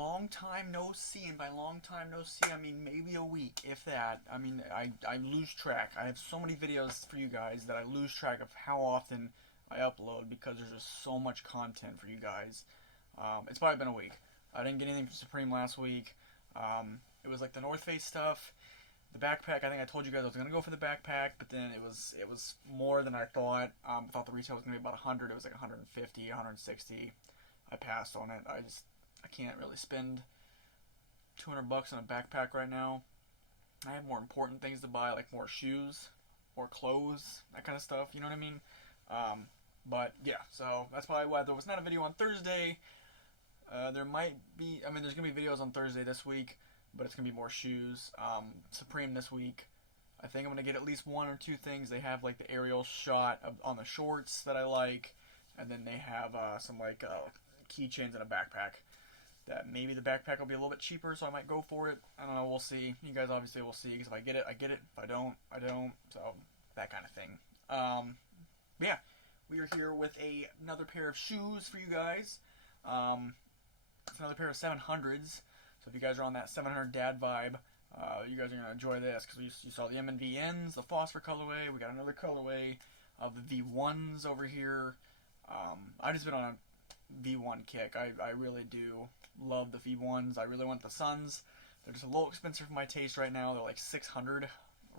long time no see, and by long time no see, I mean maybe a week, if that. I mean, I lose track. I have so many videos for you guys that I lose track of how often I upload because there's just so much content for you guys. It's probably been a week. I didn't get anything from Supreme last week. It was like the North Face stuff. The backpack, I think I told you guys I was gonna go for the backpack, but then it was more than I thought. I thought the retail was gonna be about 100. It was like 150, 160. I passed on it. I can't really spend $200 on a backpack right now. I have more important things to buy, like more shoes, more clothes, that kind of stuff. You know what I mean? But yeah, so that's probably why there was not a video on Thursday. There might be. I mean, there's gonna be videos on Thursday this week, but it's gonna be more shoes. Supreme this week. I think I'm gonna get at least one or two things. They have like the aerial shot on the shorts that I like, and then they have some like keychains and a backpack. That maybe the backpack will be a little bit cheaper, so I might go for it. I don't know. We'll see. You guys obviously will see. Because if I get it, I get it. If I don't, I don't. So that kind of thing. Yeah, we are here with another pair of shoes for you guys. It's another pair of 700s. So if you guys are on that 700 dad vibe, you guys are gonna enjoy this because you saw the M&VNs, the phosphor colorway. We got another colorway of the V1s over here. I just been on a V1 kick. I really do love the V1s. I really want the Suns. They're just a little expensive for my taste right now. They're like 600,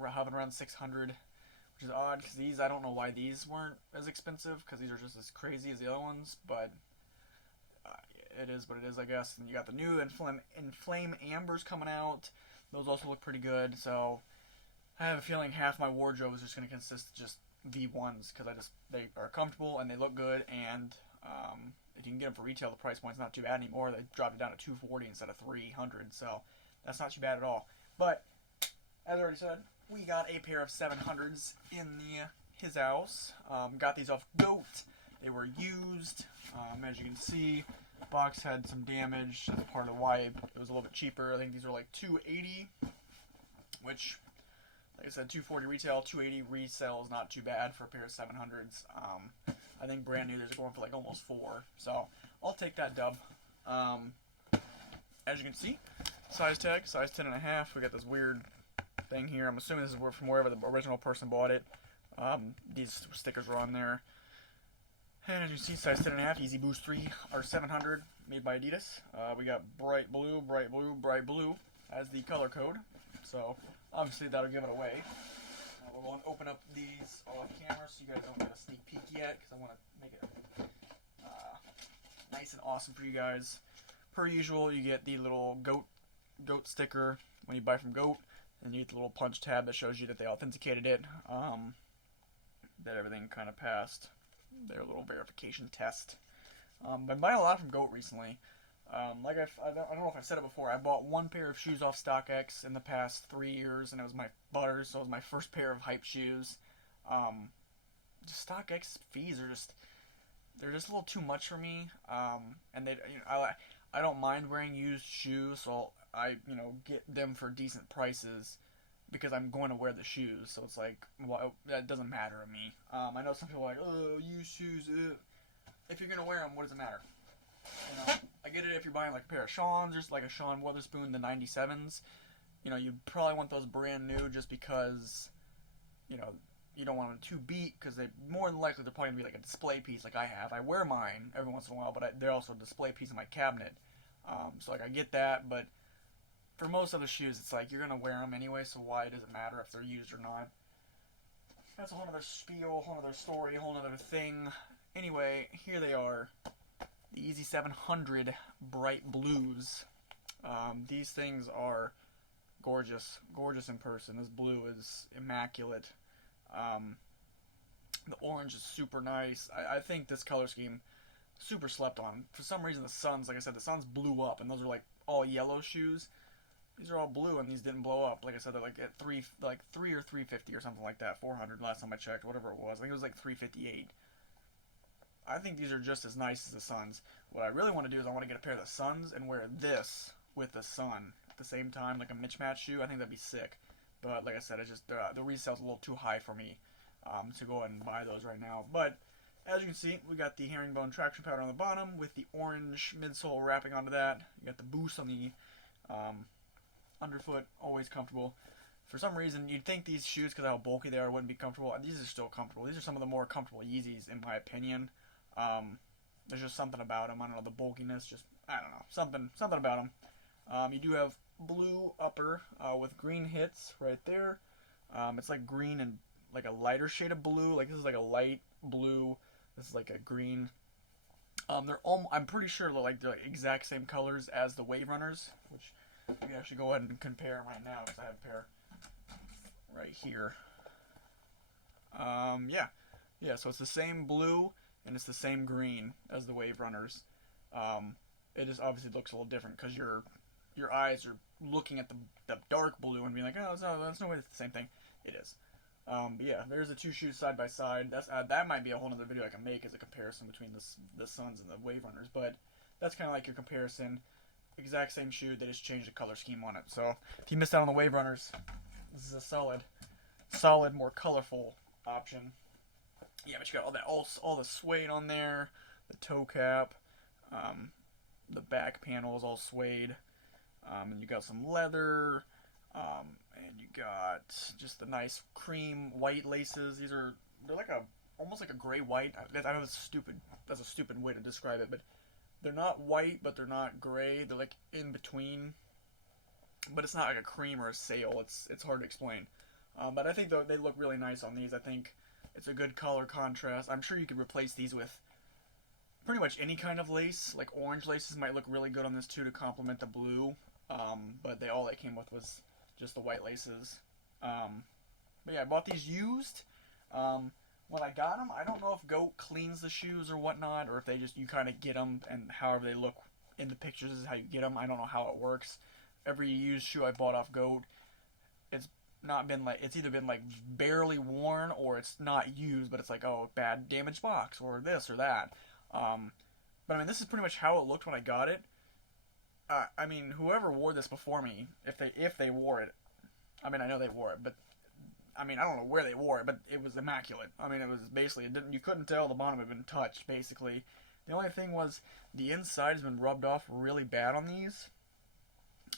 hovering around 600, which is odd because these, I don't know why these weren't as expensive because these are just as crazy as the other ones, but it is what it is, I guess. And you got the new Inflame Ambers coming out. Those also look pretty good, so I have a feeling half my wardrobe is just going to consist of just V1s because they are comfortable and they look good, and if you can get them for retail, the price point's not too bad anymore. They dropped it down to $240 instead of $300, so that's not too bad at all. But as I already said, we got a pair of 700s in his house. Got these off Goat. They were used. As you can see, the box had some damage. That's part of why it was a little bit cheaper. I think these were like $280, which, like I said, $240 retail, $280 resale is not too bad for a pair of 700s. I think brand new, they're going for like almost $4, so I'll take that dub. As you can see, size tag, size 10.5. We got this weird thing here. I'm assuming this is from wherever the original person bought it. These stickers were on there. And as you see, size 10.5, Yeezy Boost 3 R700, made by Adidas. We got bright blue, bright blue, bright blue as the color code. So obviously that'll give it away. We're going to open up these off camera so you guys don't get a sneak peek yet, because I want to make it nice and awesome for you guys. Per usual, you get the little goat sticker when you buy from Goat, and you get the little punch tab that shows you that they authenticated it, that everything kind of passed their little verification test. Been buying a lot from Goat recently. I don't know if I've said it before, I bought one pair of shoes off StockX in the past 3 years, and it was my butters, so it was my first pair of hype shoes. Just StockX fees are they're just a little too much for me, and I don't mind wearing used shoes, so I get them for decent prices because I'm going to wear the shoes, so it's like, well, that doesn't matter to me. I know some people are like, oh, used shoes, if you're going to wear them, what does it matter? I get it if you're buying like a pair of Sean's, just like a Sean Wotherspoon, the 97s. You probably want those brand new just because, you don't want them too beat, because they more than likely they're probably going to be like a display piece like I have. I wear mine every once in a while, but they're also a display piece in my cabinet. So like I get that, but for most other shoes, it's like you're going to wear them anyway, so why does it matter if they're used or not? That's a whole other spiel, a whole other story, a whole other thing. Anyway, here they are. The Yeezy 700 Bright Blues. These things are gorgeous. Gorgeous in person. This blue is immaculate. The orange is super nice. I think this color scheme, super slept on. For some reason, the Suns, like I said, the Suns blew up, and those are like all yellow shoes. These are all blue, and these didn't blow up. Like I said, they're like at three or 350 or something like that. 400 last time I checked, whatever it was. I think it was like 358. I think these are just as nice as the Suns. What I really want to do is I want to get a pair of the Suns and wear this with the Sun at the same time, like a mismatch shoe. I think that'd be sick. But like I said, it's just the resale's a little too high for me to go ahead and buy those right now. But as you can see, we got the herringbone traction powder on the bottom with the orange midsole wrapping onto that. You got the boost on the underfoot, always comfortable. For some reason, you'd think these shoes, because of how bulky they are, wouldn't be comfortable. These are still comfortable. These are some of the more comfortable Yeezys, in my opinion. There's just something about them. I don't know, the bulkiness, just, I don't know, something about them. You do have blue upper with green hits right there. It's like green and like a lighter shade of blue. Like this is like a light blue. This is like a green. I'm pretty sure they're like exact same colors as the Wave Runners, which we can actually go ahead and compare them right now because I have a pair right here. Yeah. So it's the same blue and it's the same green as the Wave Runners. It just obviously looks a little different because your eyes are looking at the dark blue and being like, oh, that's no way it's the same thing. It is. But yeah, there's the two shoes side by side. That might be a whole other video I can make as a comparison between the Suns and the Wave Runners. But that's kind of like your comparison. Exact same shoe, they just changed the color scheme on it. So if you missed out on the Wave Runners, this is a solid, more colorful option. Yeah, but you got all the suede on there, the toe cap, the back panel is all suede, and you got some leather, and you got just the nice cream white laces. They're like almost like a gray white. I know that's a stupid way to describe it, but they're not white, but they're not gray. They're like in between, but it's not like a cream or a sail. It's hard to explain. But I think they look really nice on these. I think it's a good color contrast. I'm sure you could replace these with pretty much any kind of lace. Like orange laces might look really good on this too to complement the blue. But all they came with was just the white laces. But yeah, I bought these used. When I got them, I don't know if Goat cleans the shoes or whatnot, or if you kind of get them and however they look in the pictures is how you get them. I don't know how it works. Every used shoe I bought off Goat, it's either been like barely worn or it's not used, but it's like, oh, bad damaged box or this or that. But I mean, this is pretty much how it looked when I got it. I mean, whoever wore this before me, if they wore it, I mean, I know they wore it, but I mean, I don't know where they wore it, but it was immaculate. I mean, it was basically, you couldn't tell the bottom had been touched, basically. The only thing was the inside has been rubbed off really bad on these,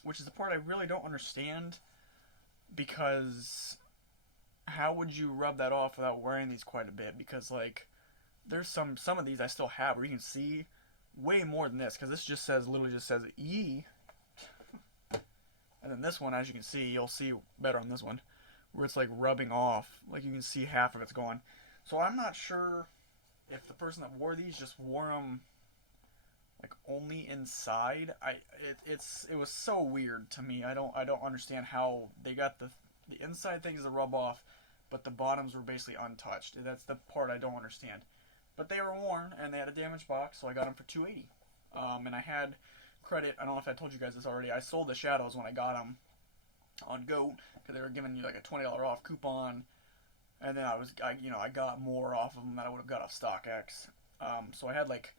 which is the part I really don't understand, because how would you rub that off without wearing these quite a bit? Because, like, there's some of these I still have where you can see way more than this, because this literally just says Yee. And then this one, as you can see, you'll see better on this one, where it's like rubbing off, like you can see half of it's gone. So I'm not sure if the person that wore these just wore them like only inside. It was so weird to me. I don't understand how they got the inside things to rub off, but the bottoms were basically untouched. That's the part I don't understand. But they were worn and they had a damaged box, so I got them for $280. And I had credit. I don't know if I told you guys this already. I sold the Shadows when I got them on Goat because they were giving you like a $20 off coupon, and then I got more off of them than I would have got off StockX. So I had like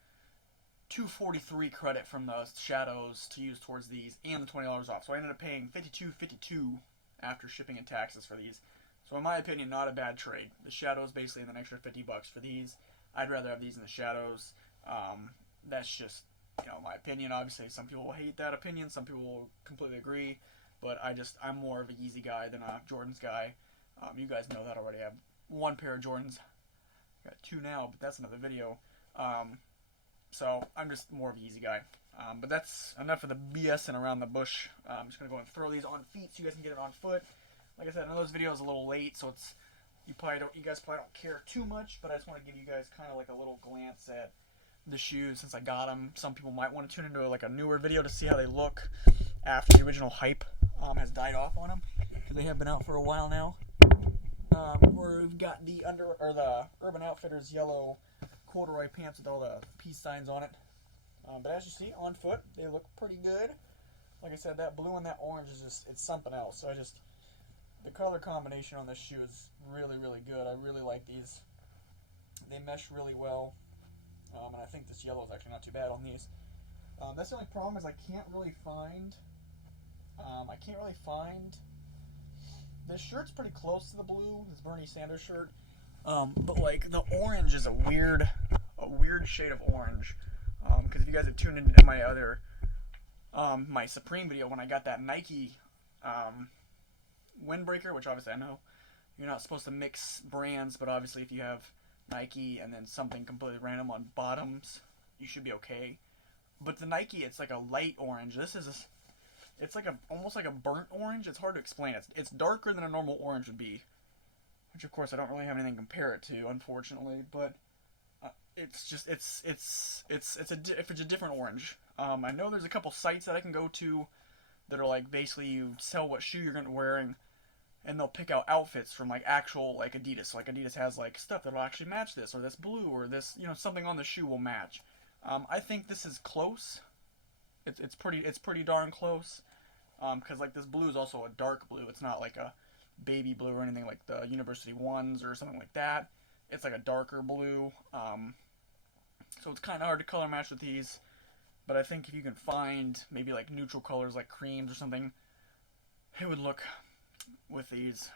$243 credit from the Shadows to use towards these and the $20 off. So I ended up paying $52.52 after shipping and taxes for these. So in my opinion, not a bad trade. The Shadows basically and an extra $50 for these. I'd rather have these than the Shadows. That's just, my opinion. Obviously, some people will hate that opinion. Some people will completely agree. But I'm more of a Yeezy guy than a Jordans guy. You guys know that already. I have one pair of Jordans. I got two now, but that's another video. So I'm just more of a Yeezy guy. But that's enough of the BS and around the bush. I'm just going to go and throw these on feet so you guys can get it on foot. Like I said, I know this video is a little late, so you guys probably don't care too much, but I just want to give you guys kind of like a little glance at the shoes since I got them. Some people might want to tune into like a newer video to see how they look after the original hype has died off on them, because they have been out for a while now. We've got the Urban Outfitters yellow corduroy pants with all the peace signs on it. But as you see, on foot, they look pretty good. Like I said, that blue and that orange is it's something else. So the color combination on this shoe is really, really good. I really like these. They mesh really well. And I think this yellow is actually not too bad on these. That's the only problem is I can't really find this shirt's pretty close to the blue, this Bernie Sanders shirt. But like the orange is a weird shade of orange. Because if you guys have tuned into my other, my Supreme video when I got that Nike, windbreaker, which obviously I know you're not supposed to mix brands, but obviously if you have Nike and then something completely random on bottoms, you should be okay. But the Nike, it's like a light orange. It's like almost like a burnt orange. It's hard to explain. It's darker than a normal orange would be, which of course I don't really have anything to compare it to, unfortunately. But it's just if it's a different orange. I know there's a couple sites that I can go to that are like basically you sell what shoe you're gonna be wearing, and they'll pick out outfits from like actual like Adidas. So, like Adidas has like stuff that'll actually match this or this blue or this something on the shoe will match. I think this is close. It's pretty darn close. Because like this blue is also a dark blue. It's not like a baby blue or anything like the University ones or something like that. It's like a darker blue. So it's kind of hard to color match with these. But I think if you can find maybe like neutral colors like creams or something, it would look with these.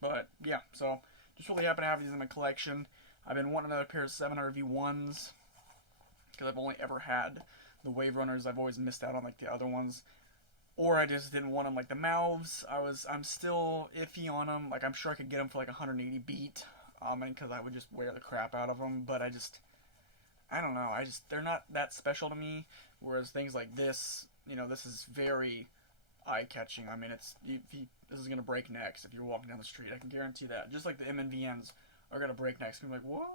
But yeah, so just really happen to have these in my collection. I've been wanting another pair of 700 V1s because I've only ever had the Wave Runners. I've always missed out on like the other ones, or I just didn't want them. Like the Mauves, I'm still iffy on them. Like I'm sure I could get them for like 180 beat, and because I would just wear the crap out of them. But I don't know. They're not that special to me. Whereas things like this, this is very eye-catching. I mean, this is gonna break necks if you're walking down the street. I can guarantee that. Just like the MNVNs are gonna break necks. You're like, what?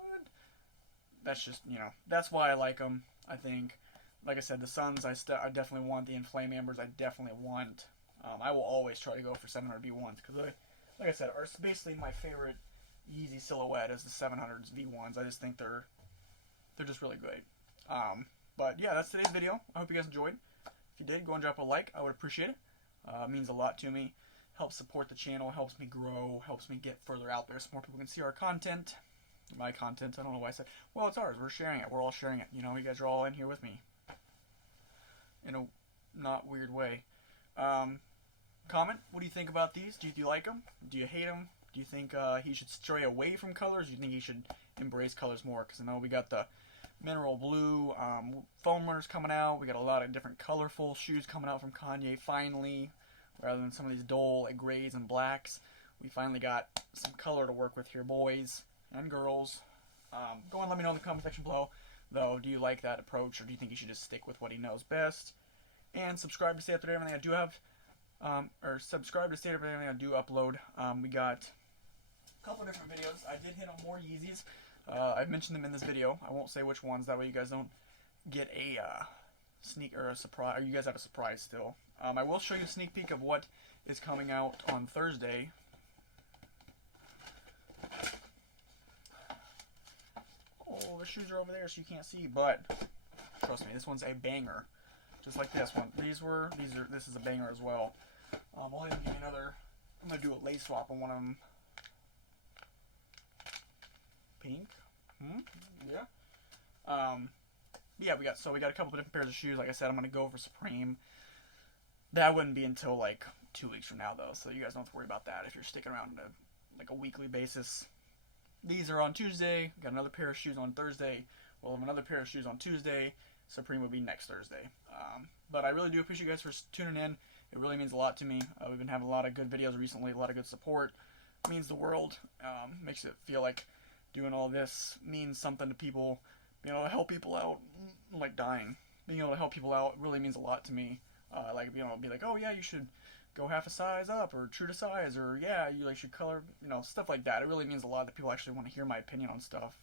That's just that's why I like them. I think, like I said, the Suns I definitely want. The Inflame Ambers I definitely want. I will always try to go for 700 V1s because, like I said, are basically my favorite Yeezy silhouette is the 700s V1s. I just think they're just really great. But yeah, that's today's video. I hope you guys enjoyed. If you did, go and drop a like. I would appreciate it. It means a lot to me. Helps support the channel, helps me grow, helps me get further out there so more people can see our content. My content, I don't know why I said, well, it's ours. We're sharing it. We're all sharing it. You guys are all in here with me. In a not weird way. Comment, what do you think about these? Do you like them? Do you hate them? Do you think he should stray away from colors? Do you think he should embrace colors more? Because I know we got the mineral blue foam runners coming out. We got a lot of different colorful shoes coming out from Kanye finally. Rather than some of these dull like grays and blacks, we finally got some color to work with here, boys and girls. Go and let me know in the comment section below, though. Do you like that approach, or do you think you should just stick with what he knows best? And subscribe to stay up to date everything I do have, or subscribe to stay up to date everything I do upload. We got a couple different videos. I did hit on more Yeezys. I've mentioned them in this video. I won't say which ones. That way you guys don't get a sneak or a surprise, or you guys have a surprise still. I will show you a sneak peek of what is coming out on Thursday. Oh, the shoes are over there so you can't see, but trust me, this one's a banger. Just like this one. This is a banger as well. I'll even give you another. I'm gonna do a lace swap on one of them. Pink. Yeah. Yeah, we got a couple of different pairs of shoes. Like I said, I'm gonna go for Supreme. That wouldn't be until like 2 weeks from now, though, so you guys don't have to worry about that if you're sticking around on like a weekly basis. These are on Tuesday. Got another pair of shoes on Thursday. We'll have another pair of shoes on Tuesday. Supreme will be next Thursday. But I really do appreciate you guys for tuning in. It really means a lot to me. We've been having a lot of good videos recently, a lot of good support. It means the world. Makes it feel like doing all this means something to people. Being able to help people out, like dying. Being able to help people out really means a lot to me. Be like, oh yeah, you should go half a size up, or true to size, or yeah, you should color, stuff like that. It really means a lot that people actually want to hear my opinion on stuff.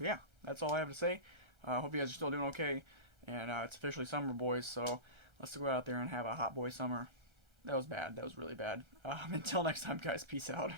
Yeah, that's all I have to say. I hope you guys are still doing okay, and it's officially summer, boys, so let's go out there and have a hot boy summer. That was bad. That was really bad. Until next time, guys, peace out.